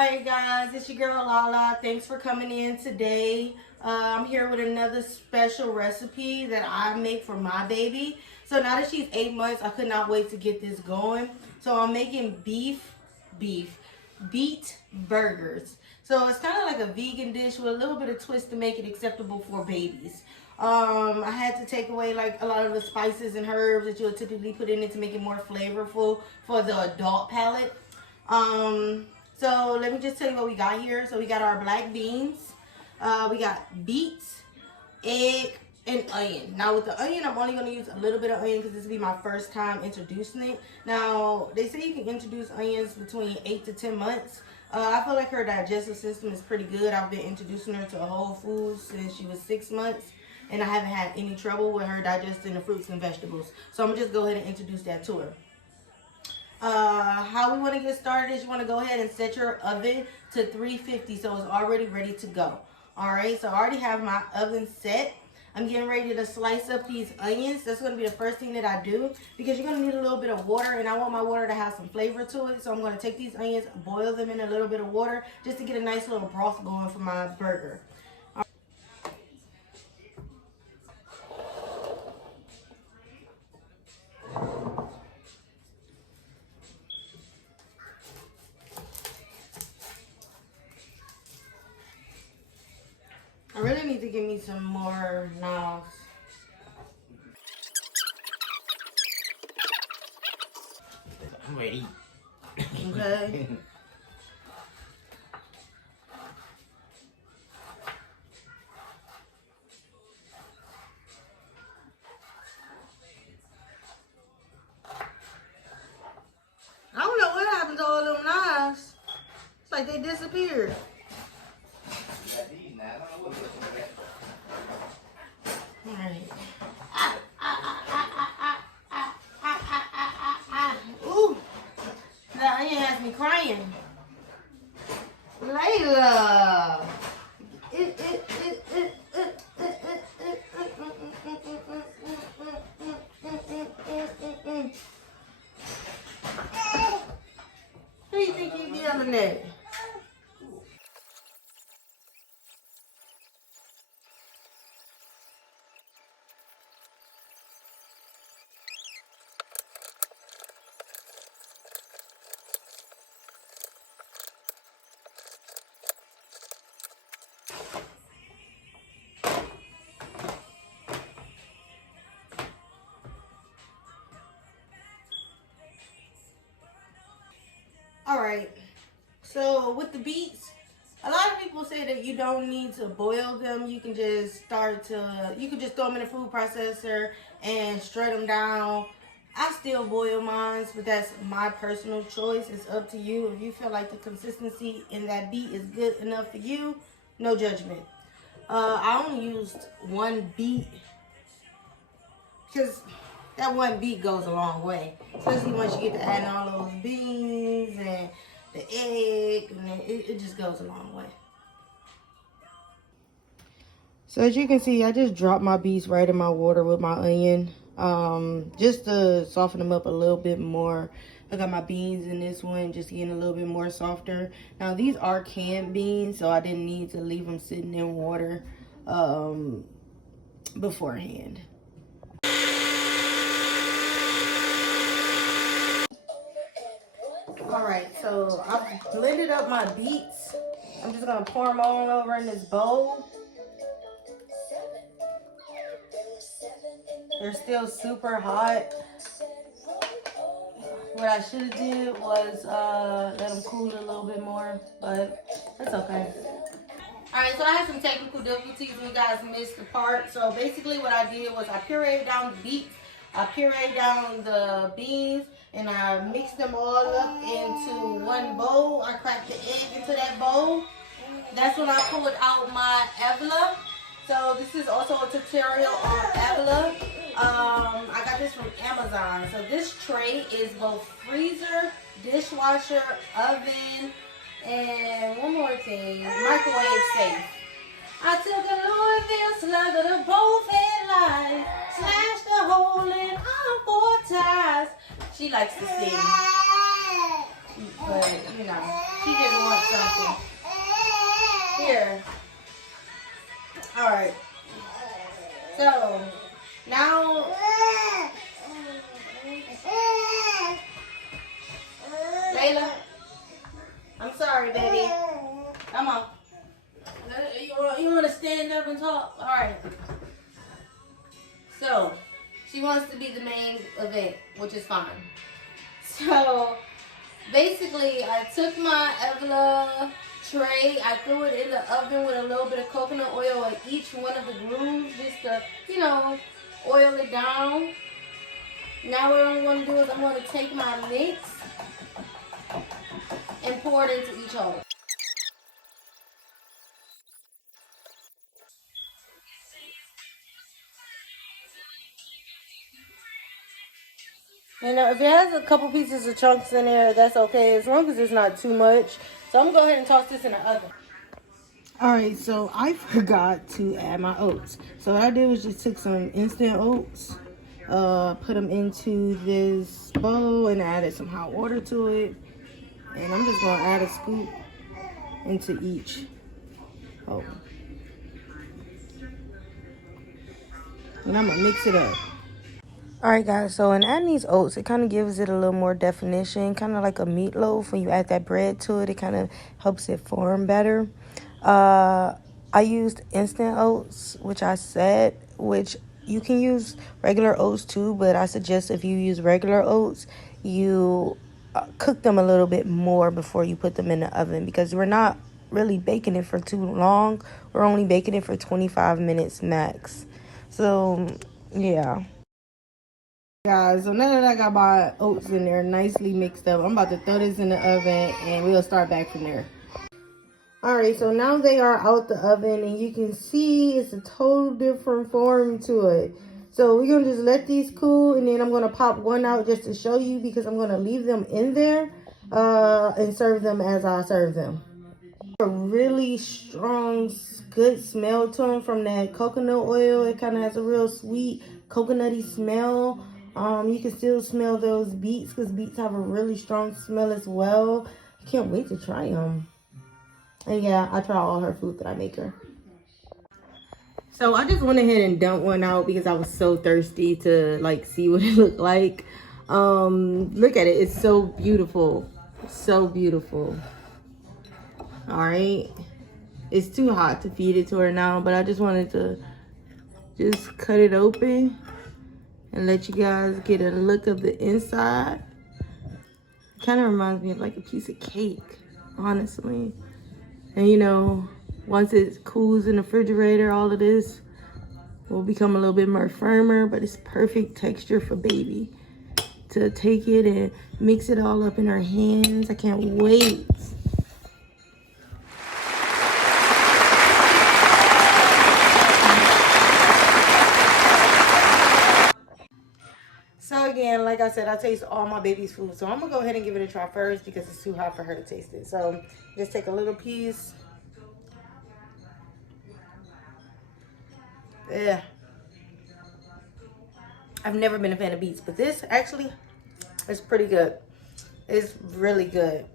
Alright guys, it's your girl Lala. Thanks for coming in today. I'm here with another special recipe that I make for my baby. So now that she's 8 months, I could not wait to get this going. So I'm making beet burgers. So it's kind of like a vegan dish with a little bit of twist to make it acceptable for babies. I had to take away like a lot of the spices and herbs that you'll typically put in it to make it more flavorful for the adult palate. So let me just tell you what we got here. So we got our black beans, we got beets, egg, and onion. Now with the onion, I'm only going to use a little bit of onion because this will be my first time introducing it. Now they say you can introduce onions between 8 to 10 months. I feel like her digestive system is pretty good. I've been introducing her to whole foods since she was 6 months, and I haven't had any trouble with her digesting the fruits and vegetables. So I'm going to just go ahead and introduce that to her. How we want to get started is you want to go ahead and set your oven to 350 so it's already ready to go. Alright, so I already have my oven set. I'm getting ready to slice up these onions. That's going to be the first thing that I do because you're going to need a little bit of water, and I want my water to have some flavor to it. So I'm going to take these onions, boil them in a little bit of water just to get a nice little broth going for my burger. I really need to give me some more knives. I'm ready. Okay. I don't know what happened to all them knives. It's like they disappeared. Alright. Ooh. That onion has me crying. Layla. Who do you think you yelling at? Alright, so with the beets, a lot of people say that you don't need to boil them. You can just you can just throw them in a food processor and shred them down. I still boil mine, but that's my personal choice. It's up to you. If you feel like the consistency in that beet is good enough for you, no judgment. I only used one beet because that one beet goes a long way, especially once you get to adding all those beans and the egg, and it just goes a long way. So as you can see, I just dropped my beets right in my water with my onion, just to soften them up a little bit more. I got my beans in this one, just getting a little bit more softer. Now these are canned beans, so I didn't need to leave them sitting in water beforehand. Alright, so I've blended up my beets. I'm just going to pour them all over in this bowl. They're still super hot. What I should have did was let them cool a little bit more, but that's okay. Alright, so I had some technical difficulties and you guys missed the part. So basically what I did was I pureed down the beets, I pureed down the beans, and I mixed them all up into one bowl. I cracked the egg into that bowl. That's when I pulled out my EVLA. So this is also a tutorial on EVLA. I got this from Amazon. So this tray is both freezer, dishwasher, oven, and one more thing, microwave safe. I took a Louisville slugger to both headlights, slashed a hole in all 4 tires. She likes to sing. but you know, she just wants something. Here. All right. So now, Layla, I'm sorry, baby. Come on. You want to stand up and talk? All right. So she wants to be the main event, which is fine. So basically, I took my EVLA tray, I threw it in the oven with a little bit of coconut oil at each one of the grooves just to, you know, oil it down. Now what I'm going to do is I'm going to take my mix and pour it into each hole. You know, if it has a couple pieces of chunks in there, that's okay, as long as it's not too much. So I'm going to go ahead and toss this in the oven. Alright, so I forgot to add my oats. So what I did was just took some instant oats, put them into this bowl and added some hot water to it. And I'm just going to add a scoop into each bowl. And I'm going to mix it up. Alright guys, so in adding these oats, it kind of gives it a little more definition, kind of like a meatloaf. When you add that bread to it, it kind of helps it form better. I used instant oats, which you can use regular oats too, but I suggest if you use regular oats, you cook them a little bit more before you put them in the oven, because we're not really baking it for too long. We're only baking it for 25 minutes max. So, yeah. Guys, so now that I got my oats in there nicely mixed up, I'm about to throw this in the oven and we'll start back from there. Alright, so now they are out the oven and you can see it's a total different form to it. So we're going to just let these cool, and then I'm going to pop one out just to show you, because I'm going to leave them in there and serve them as I serve them. A really strong, good smell to them from that coconut oil. It kind of has a real sweet, coconutty smell. You can still smell those beets, because beets have a really strong smell as well. I can't wait to try them. And yeah, I try all her food that I make her. So I just went ahead and dumped one out because I was so thirsty to like see what it looked like. Look at it. It's so beautiful. So beautiful. All right. It's too hot to feed it to her now, but I just wanted to just cut it open and let you guys get a look of the inside. It kind of reminds me of like a piece of cake, honestly. And you know, once it cools in the refrigerator, all of this will become a little bit more firmer, but it's perfect texture for baby to take it and mix it all up in her hands. I can't wait. So again, like I said, I taste all my baby's food. So I'm going to go ahead and give it a try first because it's too hot for her to taste it. So just take a little piece. Yeah. I've never been a fan of beets, but this actually is pretty good. It's really good.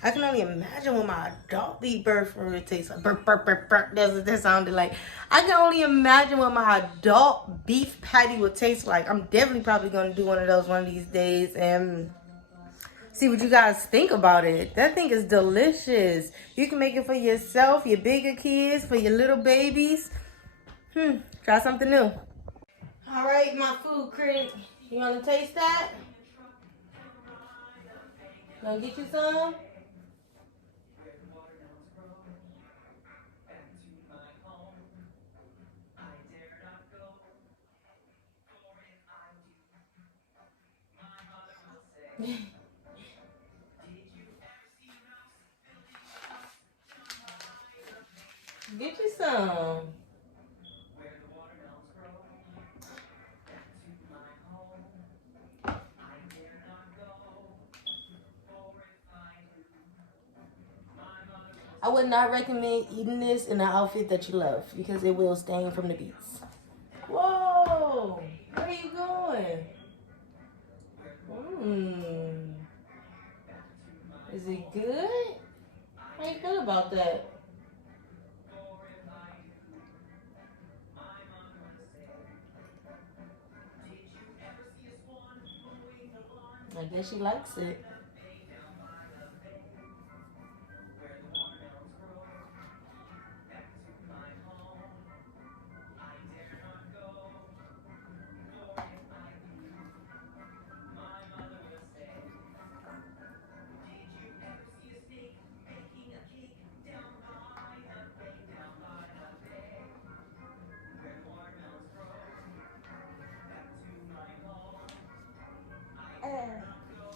I can only imagine what my adult beef burger tastes like. Burp, burp, burp, burp. That's what that sounded like. I can only imagine what my adult beef patty would taste like. I'm definitely probably going to do one of those one of these days and see what you guys think about it. That thing is delicious. You can make it for yourself, your bigger kids, for your little babies. Try something new. All right, my food critic. You want to taste that? Gonna get you some? Get you some. I would not recommend eating this in an outfit that you love because it will stain from the beets. Whoa! Where are you going? about that. I guess she likes it.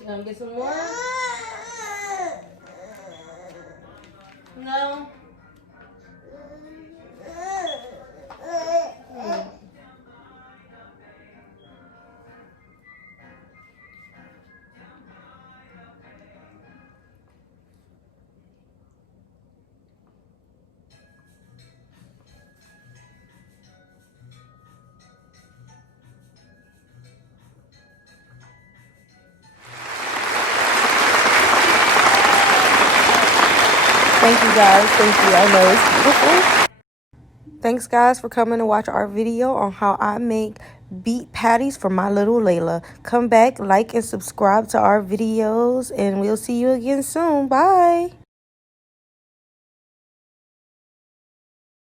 You gonna get some more? No? Thank you guys. Thank you. I know it's beautiful. Thanks guys for coming to watch our video on how I make beet patties for my little Layla. Come back, like, and subscribe to our videos, and we'll see you again soon. Bye.